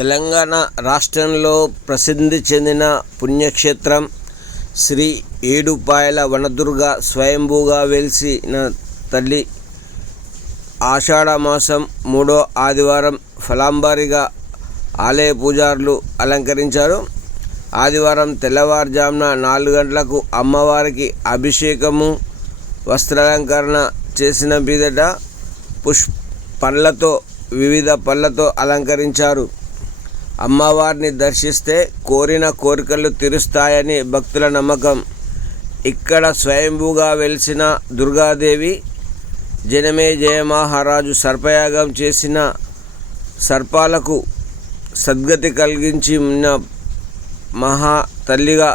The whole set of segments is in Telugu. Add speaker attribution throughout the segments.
Speaker 1: తెలంగాణ రాష్ట్రంలో ప్రసిద్ధి చెందిన పుణ్యక్షేత్రం శ్రీ ఏడుపాయల వనదుర్గ స్వయంభూగా వెలిసిన తల్లి ఆషాఢ మాసం మూడో ఆదివారం ఫలాంబారిగా ఆలయ పూజారులు అలంకరించారు. ఆదివారం తెల్లవారుజామున నాలుగు గంటలకు అమ్మవారికి అభిషేకము వస్త్రాలంకరణ చేసిన బీదట పుష్ పండ్లతో వివిధ పళ్ళతో అలంకరించారు. అమ్మవారిని దర్శిస్తే కోరిన కోరికలు తీరుస్తాయని భక్తుల నమ్మకం. ఇక్కడ స్వయంభూగా వెలిసిన దుర్గాదేవి జనమే జయమహారాజు సర్పయాగం చేసిన సర్పాలకు సద్గతి కలిగించి ఉన్న మహా తల్లిగా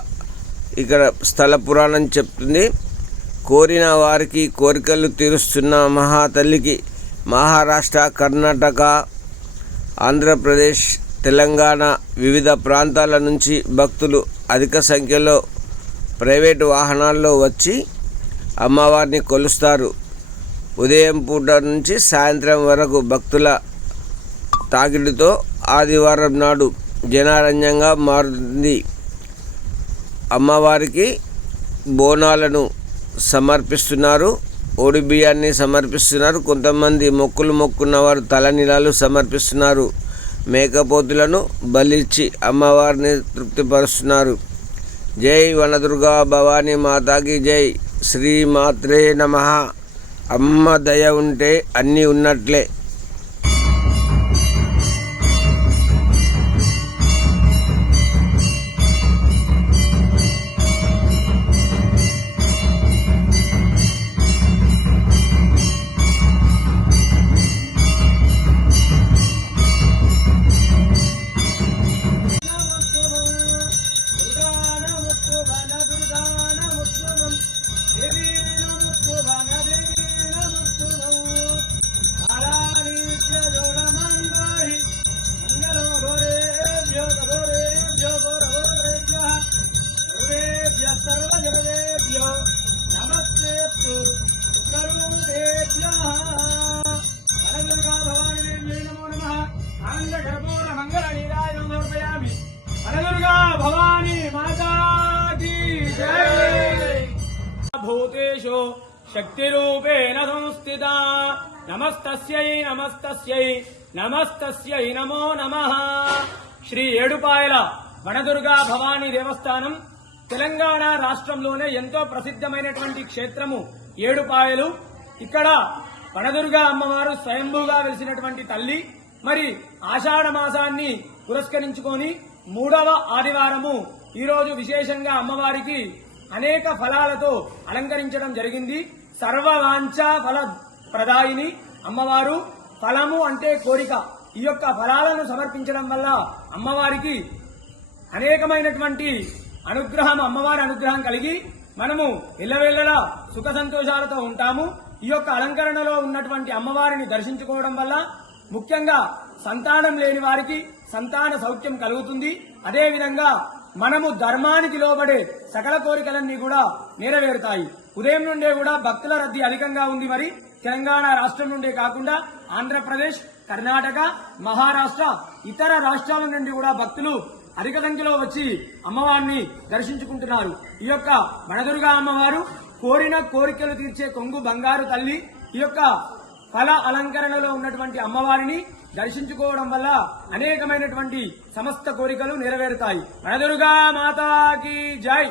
Speaker 1: ఇక్కడ స్థల పురాణం చెప్తుంది. కోరిన వారికి కోరికలు తీరుస్తున్న మహా తల్లికి మహారాష్ట్ర కర్ణాటక ఆంధ్రప్రదేశ్ తెలంగాణ వివిధ ప్రాంతాల నుంచి భక్తులు అధిక సంఖ్యలో ప్రైవేటు వాహనాల్లో వచ్చి అమ్మవారిని కొలుస్తారు. ఉదయం పూట నుంచి సాయంత్రం వరకు భక్తుల తాకిడితో ఆదివారం నాడు జనారణ్యంగా మారుతుంది. అమ్మవారికి బోనాలను సమర్పిస్తున్నారు. ఓడి బియ్యాన్ని సమర్పిస్తున్నారు. కొంతమంది మొక్కులు మొక్కున్న వారు తలనీలాలు సమర్పిస్తున్నారు. మేకపోతులను బలిచ్చి అమ్మవారిని తృప్తిపరుస్తున్నారు. జై వనదుర్గా భవానీ మాతాకి జై. శ్రీమాత్రే నమ. అమ్మ దయ ఉంటే అన్నీ ఉన్నట్లే.
Speaker 2: భూతేషు శక్తిరూపేణ సంస్థిత నమస్తస్యై నమస్తస్యై నమస్తస్యై నమో నమః శ్రీ ఏడుపాయల వనదుర్గా భవానీ దేవస్థానం తెలంగాణ రాష్ట్రంలోనే ఎంతో ప్రసిద్ధమైనటువంటి క్షేత్రము ఏడుపాయలు. ఇక్కడ వనదుర్గా అమ్మవారు స్వయంభూగా వెలిసినటువంటి తల్లి మరి ఆషాఢ మాసాన్ని పురస్కరించుకొని మూడవ ఆదివారము ఈరోజు విశేషంగా అమ్మవారికి అనేక ఫలాలతో అలంకరించడం జరిగింది. సర్వవాంఛ ఫల ప్రదాయిని అమ్మవారు ఫలము అంటే కోరిక. ఈ యొక్క ఫలాలను సమర్పించడం వల్ల అమ్మవారికి అనేకమైనటువంటి అనుగ్రహం అమ్మవారి అనుగ్రహం కలిగి మనము ఇళ్ళవేళ్ళలా సుఖ సంతోషాలతో ఉంటాము. ఈ యొక్క అలంకరణలో ఉన్నటువంటి అమ్మవారిని దర్శించుకోవడం వల్ల ముఖ్యంగా సంతానం లేని వారికి సంతాన సౌఖ్యం కలుగుతుంది. అదేవిధంగా మనము ధర్మానికి లోబడే సకల కోరికలన్నీ కూడా నెరవేరుతాయి. ఉదయం నుండే కూడా భక్తుల రద్దీ అధికంగా ఉంది మరి. తెలంగాణ రాష్ట్రం నుండే కాకుండా ఆంధ్రప్రదేశ్ కర్ణాటక మహారాష్ట్ర ఇతర రాష్ట్రాల నుండి కూడా భక్తులు అధిక సంఖ్యలో వచ్చి అమ్మవారిని దర్శించుకుంటున్నారు. ఈ యొక్క వనదుర్గా అమ్మవారు కోరిన కోరికలు తీర్చే కొంగు బంగారు తల్లి ఈ యొక్క ఫల అలంకరణలో ఉన్నటువంటి అమ్మవారిని దర్శించుకోవడం వల్ల అనేకమైనటువంటి సమస్త కోరికలు నెరవేరుతాయి. వనదుర్గా మాతాకి జై!